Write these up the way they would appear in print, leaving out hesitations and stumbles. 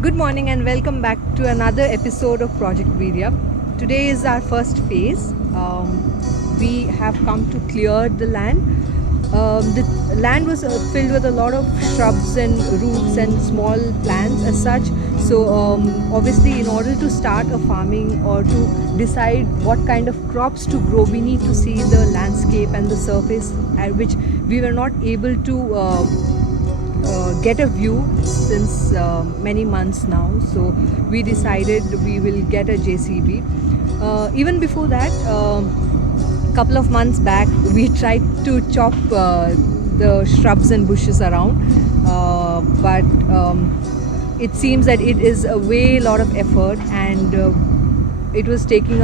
Good morning and welcome back to another episode of Project Virya. Today is our first phase. We have come to clear the land. The land was filled with a lot of shrubs and roots and small plants as such. So obviously in order to start a farming or to decide what kind of crops to grow, we need to see the landscape and the surface at which we were not able to get a view since many months now. So we decided we will get a JCB. Even before that, couple of months back, we tried to chop the shrubs and bushes around, but it seems that it is a way lot of effort and it was taking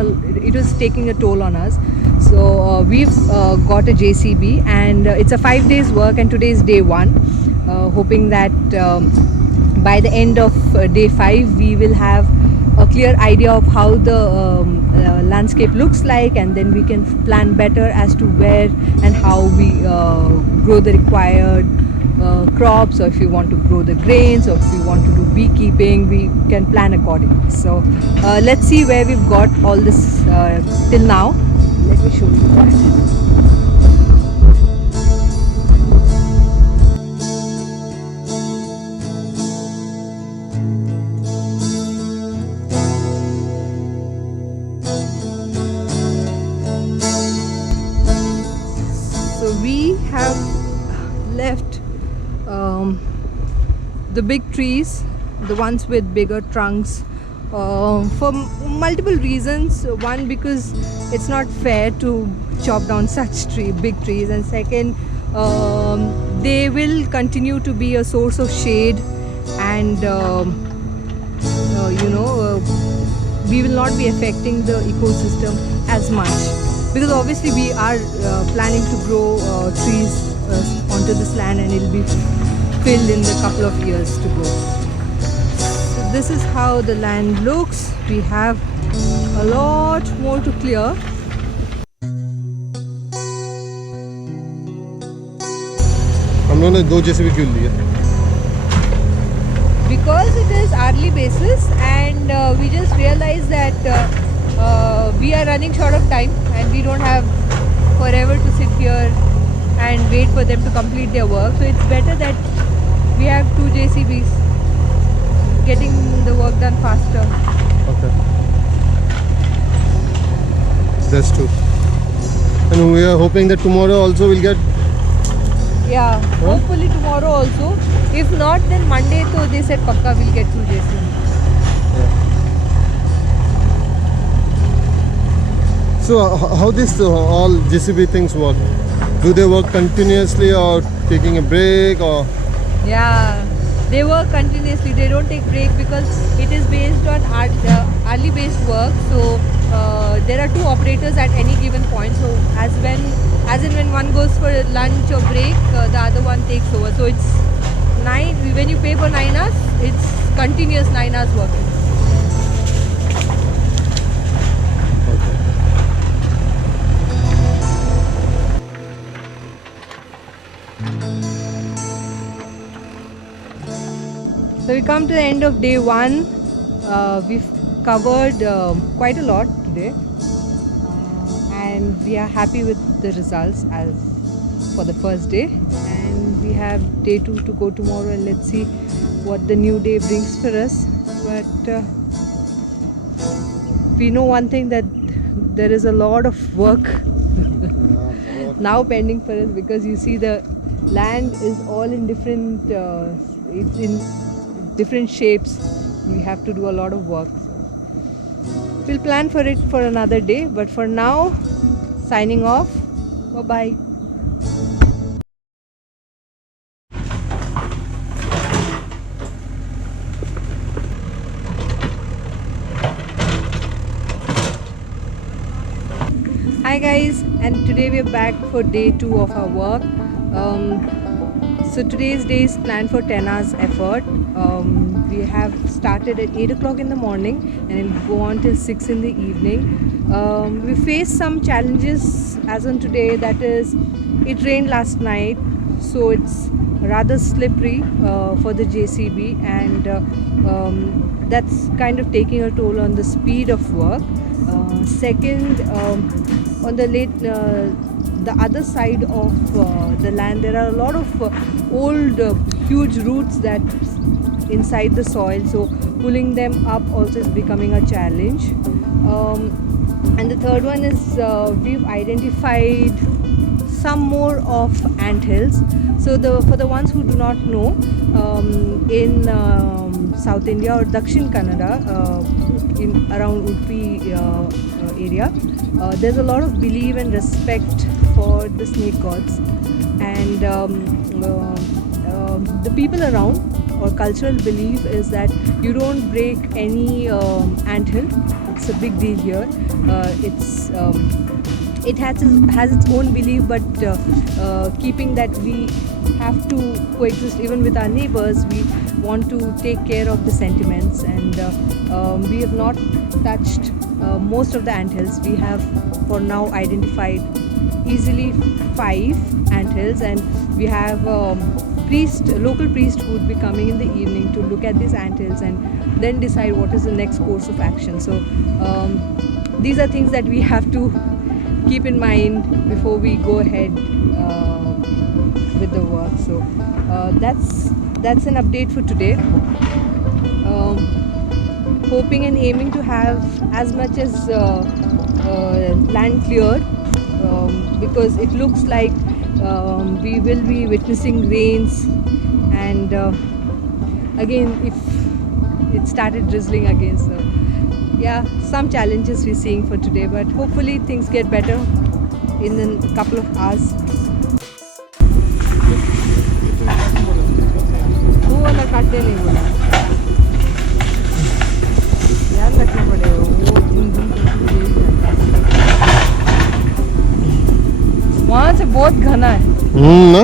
a toll on us. So we've got a JCB and it's a 5 days work and today is day one. Hoping that by the end of day 5 we will have a clear idea of how the landscape looks like, and then we can plan better as to where and how we grow the required crops, or if you want to grow the grains, or if you want to do beekeeping, we can plan accordingly. So let's see where we've got all this till now. Let me show you that. So we have left the big trees, the ones with bigger trunks, for multiple reasons. One, because it's not fair to chop down such big trees, and second, they will continue to be a source of shade, and we will not be affecting the ecosystem as much, because obviously we are planning to grow trees onto this land, and it will be filled in a couple of years to go. So this is how the land looks. We have a lot more to clear. हम लोगों ने 2 JCB क्यों लिए? Because it is hourly basis, and we just realized that we are running short of time and we don't have forever to sit here and wait for them to complete their work. So it's better that we have 2 JCBs, getting the work done faster. Okay. That's true. And we are hoping that tomorrow also we'll get. Yeah, hopefully tomorrow also. If not, then Monday, so they said Pakka will get 2 JCBs. So how this all JCB things work? Do they work continuously or taking a break or? Yeah, they work continuously. They don't take break because it is based on hourly based work. So there are 2 operators at any given point. So as and when one goes for lunch or break, the other one takes over. So it's 9. When you pay for 9 hours, it's continuous 9 hours working. So we come to the end of day 1. We've covered quite a lot today, and we are happy with the results as for the first day. And we have day 2 to go tomorrow, and let's see what the new day brings for us. But we know one thing, that there is a lot of work now pending for us, because you see the land is all in different it's in different shapes. We have to do a lot of work. So we'll plan for it for another day, but for now, signing off. Bye bye. Hi guys, and today we are back for day 2 of our work. So today's day is planned for 10 hours effort. We have started at 8 o'clock in the morning and it'll go on till 6 in the evening. We faced some challenges as on today, that is, it rained last night, so it's rather slippery for the JCB, and that's kind of taking a toll on the speed of work. Second, on the other side of the land, there are a lot of old huge roots that inside the soil, so pulling them up also is becoming a challenge. And the third one is we've identified some more of anthills. So for the ones who do not know, in South India or Dakshin Kannada, in around Udupi area, there's a lot of belief and respect for the snake gods, and the people around, or cultural belief is that you don't break any anthill. It's a big deal here. It has its own belief, but keeping that we have to coexist even with our neighbors, we want to take care of the sentiments, and we have not touched most of the anthills. We have for now identified easily 5 anthills, and we have local priest who would be coming in the evening to look at these anthills and then decide what is the next course of action. So these are things that we have to keep in mind before we go ahead with the work. So that's an update for today. Hoping and aiming to have as much as land cleared, because it looks like we will be witnessing rains, and again if it started drizzling again. So yeah, some challenges we're seeing for today, but hopefully things get better in a couple of hours. वो वाला काटने नहीं बोला, ध्यान रखना पड़ेगा, वो धूम धूम करके ले ही जाता है। वहाँ से बहुत घना है। ना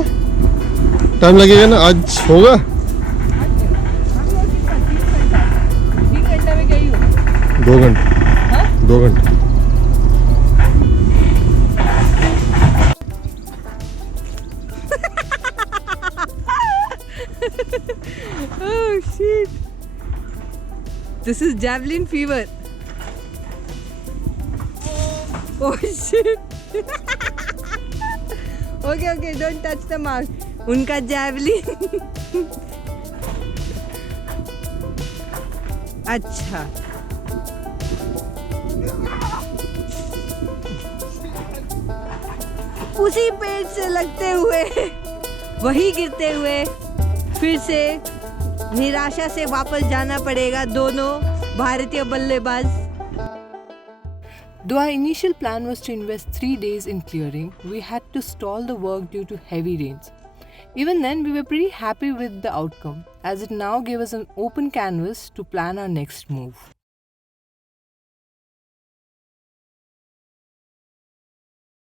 टाइम लगेगा ना, आज होगा 3 घंटा में क्या ही होगा? 2 घंटे। हाँ? 2 घंटे। Oh shit! This is javelin fever. Oh shit! Okay, don't touch the mark. उनका javelin. अच्छा. उसी पेड़ से लगते हुए, वही गिरते हुए, फिर से निराशा से वापस जाना पड़ेगा दोनों भारतीय बल्लेबाज. Though our initial plan was to invest 3 days in clearing, we had to stall the work due to heavy rains. Even then, we were pretty happy with the outcome, as it now gave us an open canvas to plan our next move.